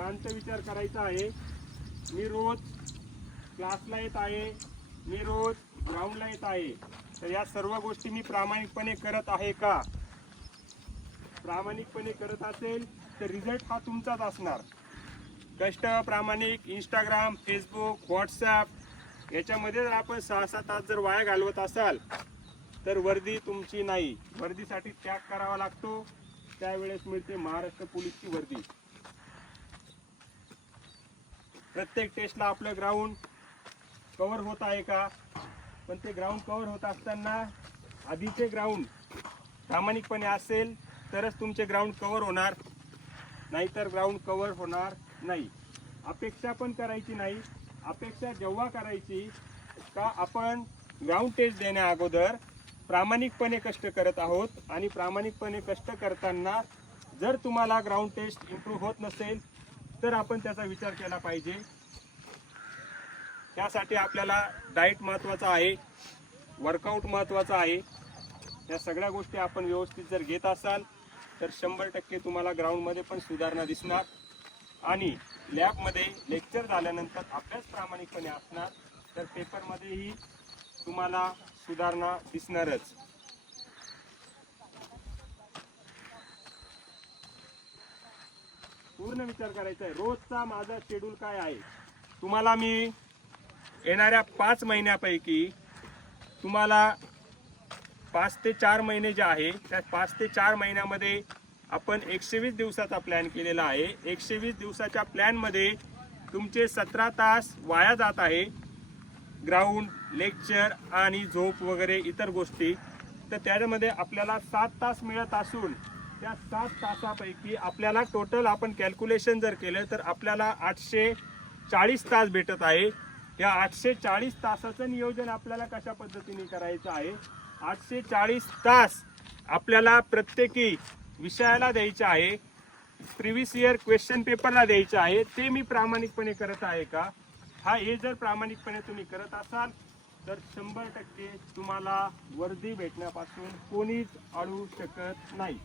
शांत विचार करायचा आहे. मी रोज क्लासला येत आहे, मी रोज ग्राउंडला येत आहे, तर या सर्व गोष्टी मी प्रामाणिकपणे करत आहे का? प्रामाणिकपणे करत असेल तर रिझल्ट हा तुमचाच असणार. कष्ट प्रामाणिक इंस्टाग्राम, फेसबुक, व्हॉट्सॲप याच्यामध्ये जर आपण 6-7 तास जर वाया घालवत असाल तर वर्दी तुमची नाही. वर्दीसाठी त्याग करावा लागतो, त्यावेळेस मिळते महाराष्ट्र पोलीसची वर्दी. प्रत्येक टेस्टला आपलं ग्राउंड कव्हर होत आहे का? पण ते ग्राउंड कव्हर होत असताना आधीचे ग्राउंड प्रामाणिकपणे असेल तरच तुमचे ग्राउंड कव्हर होणार, नाहीतर ग्राउंड कव्हर होणार नाही. अपेक्षा पण करायची नाही. अपेक्षा जेव्हा करायची का आपण ग्राउंड टेस्ट देण्या अगोदर प्रामाणिकपणे कष्ट करत आहोत आणि प्रामाणिकपणे कष्ट करताना जर तुम्हाला ग्राउंड टेस्ट इम्प्रूव्ह होत नसेल तर आपण त्याचा विचार केला पाहिजे. त्यासाठी आपल्याला डाएट महत्त्वाचा आहे, वर्कआउट महत्त्वाचा आहे. या सगळ्या गोष्टी आपण व्यवस्थित जर घेत असाल तर 100% तुम्हाला ग्राउंडमध्ये पण सुधारणा दिसणार आणि लॅबमध्ये लेक्चर झाल्यानंतर अभ्यास प्रामाणिकपणे असणार तर पेपरमध्येही तुम्हाला सुधारणा दिसणारच. पूर्ण विचार करायचा आहे रोजचा माझा शेड्यूल काय आहे. तुम्हाला मी येणाऱ्या 5 महिन्यापैकी तुम्हाला 5 ते 4 महिने जे आहे त्या 5 ते 4 महिन्यामध्ये आपण 120 दिवसाचा प्लॅन केलेला आहे. 120 दिवसाच्या प्लॅनमध्ये तुमचे 17 तास वाया जात आहे, ग्राउंड, लेक्चर आणि झोप वगैरे इतर गोष्टी. तर त्याच्यामध्ये आपल्याला 7 तास मिळत असून त्या 7 तासापैकी आपल्याला टोटल आपण कॅल्क्युलेशन जर केलं तर आपल्याला 840 तास भेटत आहे. या 840 तासाचं नियोजन आपल्याला कशा पद्धतीने करायचं आहे. 840 तास आपल्याला प्रत्येकी विषयाला द्यायचे आहे, प्रिव्हियस इयर क्वेश्चन पेपरला द्यायचे आहे. ते मी प्रामाणिकपणे करत आहे का? हे जर प्रामाणिकपणे तुम्ही करत असाल तर 100% तुम्हाला वर्दी भेटण्यापासून कोणीच अडवू शकत नाही.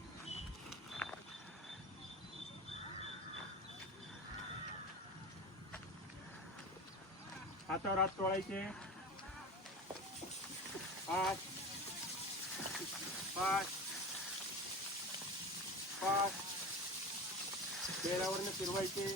हातावर हात चोळायचे. 5 5 5 चेहऱ्यावरनं फिरवायचे.